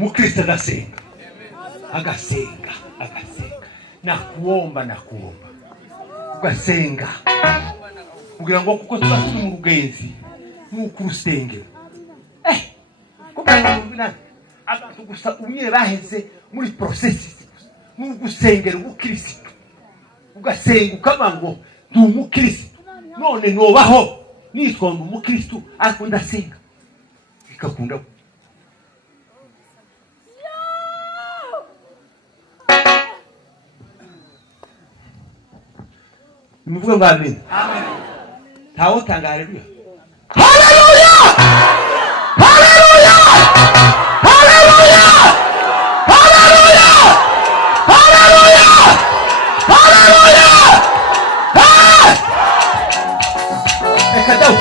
umukristo agasenga nakuomba ugasenga kugira ngo kuko twashyira mu rugenzi nuko urusengero kugira abantu gusa umwe baheze muri processes n'ugusengera ubukristo ugasenga ukamango ndi umukristo none nobaho nitwonda umukristo ariko ndasenga bikakunda Muvuga ngo amen. Amen. Tawo tanga haleluya. Haleluya! Haleluya! Haleluya! Haleluya! Haleluya! Haleluya! Eka daw.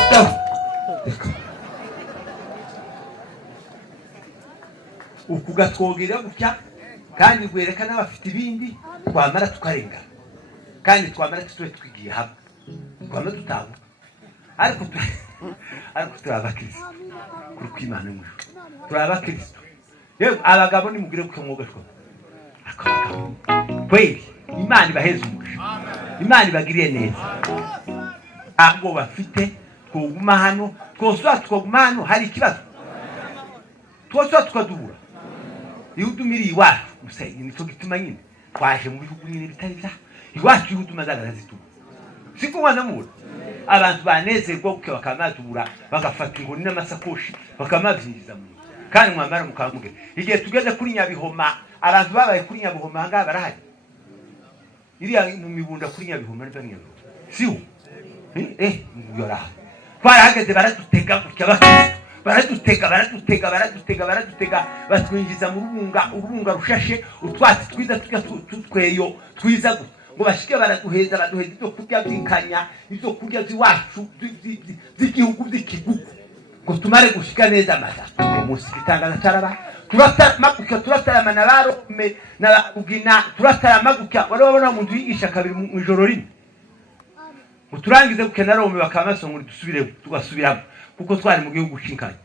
Ukugatwogera gutya kandi gwereka n'abafite ibindi twamara tukarenga. Kandi twamara twigiye hamwe twamara tutabu ariko turabakristo kuri kwimana mu turabakristo yewe abagabo ni mugire ko mwoga two akabagabo kweli imana ibaheze umugisha imana ibagiriye neza ahubwo bafite twoguma hano twoguma hano hari ikibazo tukadubura iyo udumiriye iwacu musayi nicyo gituma nyine twaje mu bihugu nyine bitari bya iwacu y'uduma zagazituma siko wanamura abantu banezerwa kuko bakamazubura bagafata ingoni n'amasakoshi bakamazingiza mu kandi mwambara mukamuge igihe tugeze kuri Nyabihoma abantu babaye kuri Nyabihoma hanga barahari iriya mu mibunda kuri Nyabihoma n'abanyabo siwo ngiyora barahageze baradutega gutya baradutega batwinjiza mu urubunga rushashe utwatsi twiza tweyo twiza ngo bashike baraduheza ibyo kurya by'inkanya ibyo kurya ziwacu z'igihugu by'ikigugu ngo tumare gushika neza amaza umunsi Igitanga cyaraba turataramana barome n'abugina turataramagukya barabona mu nzu yigisha kabiri mu ijoro rimwe ngo turangize gukena Rome bakamaso ngo tugasubiramo kuko twari mu gihugu cinkanya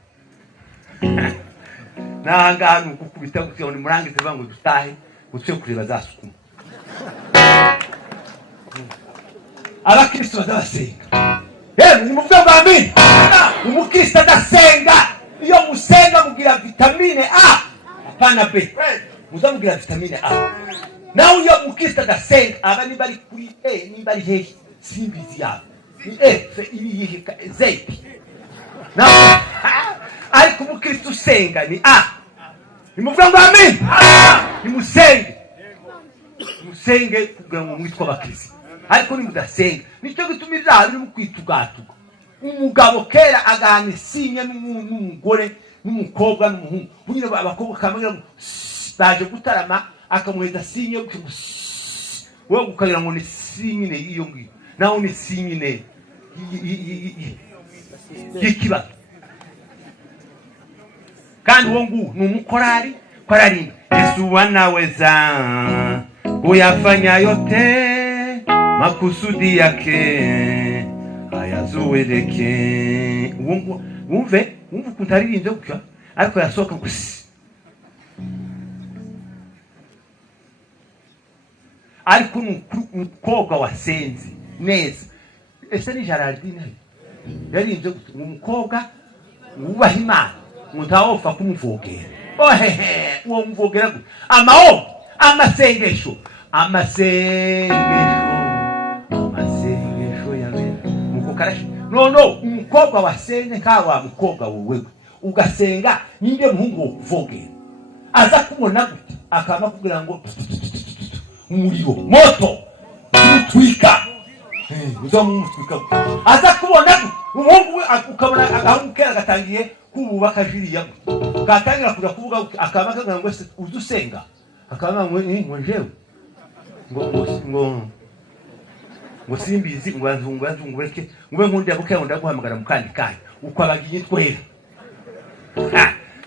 nanga nuko kubita gutya ngo murangize bango dutahe utse kureba zasukuma abakristo bazasenga ni muvuga ngo amen umukristo adasenga iyo musenga mugira vitamine A apana B muzamugira vitamine A naho iyo umukristo adasenga abani bari kuri ni bari hehe simbizi yabo ni ibi zeki naho ariko umukristo usenga ni A ni muvuga ngo amen ni musenge kugira ngo mwitwa abakristo ariko ni mudasenga nicyo gituma ibyaha biri mu kwitugatuga umugabo kera agahana isinya n'umugore n'umukobwa n'umuhungu bunyine abakobwa kamwe baje gutarama akamuheza sinye wowe ukagira ngo ni sinyine iyo ngiyo naho ni sinyine y'ikibazo kandi uwo nguwo ni umukorari korari Yesu wanaweza kuyafanya yote makusudi yake ayazuweleke wumve kuntaririnze gutya ariko yasohoka gusi ariko umukobwa wasenze neza ese ni Geraldine yarinze umukobwa wubaha Imana mutawofa kumuvogera uwo muvogera amasengesho yawe mukukarashi no umukobwa wasenze kawa mukobwa wewe ugasenga ninde muhungu wo kuvogera aza kubona gute akama kugira ngo umuriro moto utwika uzamutwika aza kubona umuhungu ukabona agahumukera gatangiye kububaka jiriya gatangira kuja kuvuga akama kagira ngo uzusenga akama ngo njewe ngo simbizi ngwanzungureke ngube nkundi yabuke ndaguhamagara mukandi kandi uko abagiye twera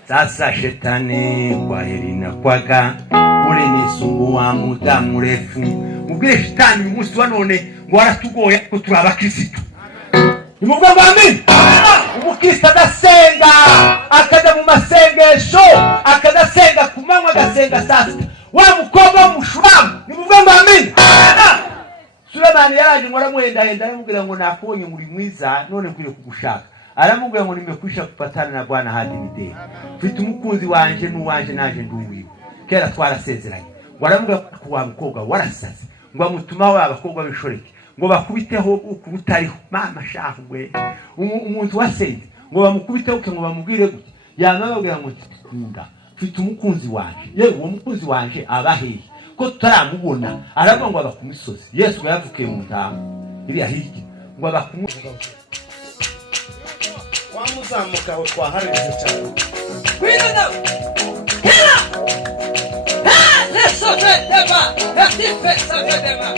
sasa shetani kwa Helena kwaga ule nisumbu wa muda murefu mubwire shetani umunsi wa none ngo aratugoye ko turabakristo nimuvuga ngo amen umukristo adasenga akaja mu masenga isengesho akadasenga ku manywa agasenga saa sita wa mukobwa w'umushuramu nimuvuge ngo amen. Sulemani yaraje ngo aramuhendahenda aramubwira ngo nakubonye muri mwiza none nkwiye kugushaka. Aramubwira ngo nimekwisha kupatana na Bwana hadi mideli. Mfite umukunzi wanje n'uwanje naje nduwiwe. Kera twarasezeranye. Ngo aramubwira ko wa mukobwa warasaze. Ngo amutuma wa bakobwa b'ishoreke. Ngo bakubiteho ukubutariho. Mama shahwe. Umuntu wasenze. Ngo bamukubiteho ngo bamubwire gute. Yanababwira ngo tikunda. Mfite umukunzi wanje. Yewe uwo mukunzi wanje abahehe. Ko tutaramubona aravuga ngo abakumusozi. Yesu ngo yavukiye mu ntama. Iri ahiki. Ngo abakumusozi. Wamuzamuka aho twahareze cyane. Kwizana. Kera. Leso dema. Latife dema.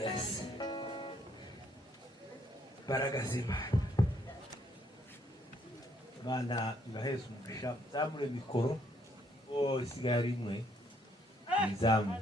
Yes. Baragazima. Bana ngaheza umugisha zamure mikoro o sigari imwe izamu.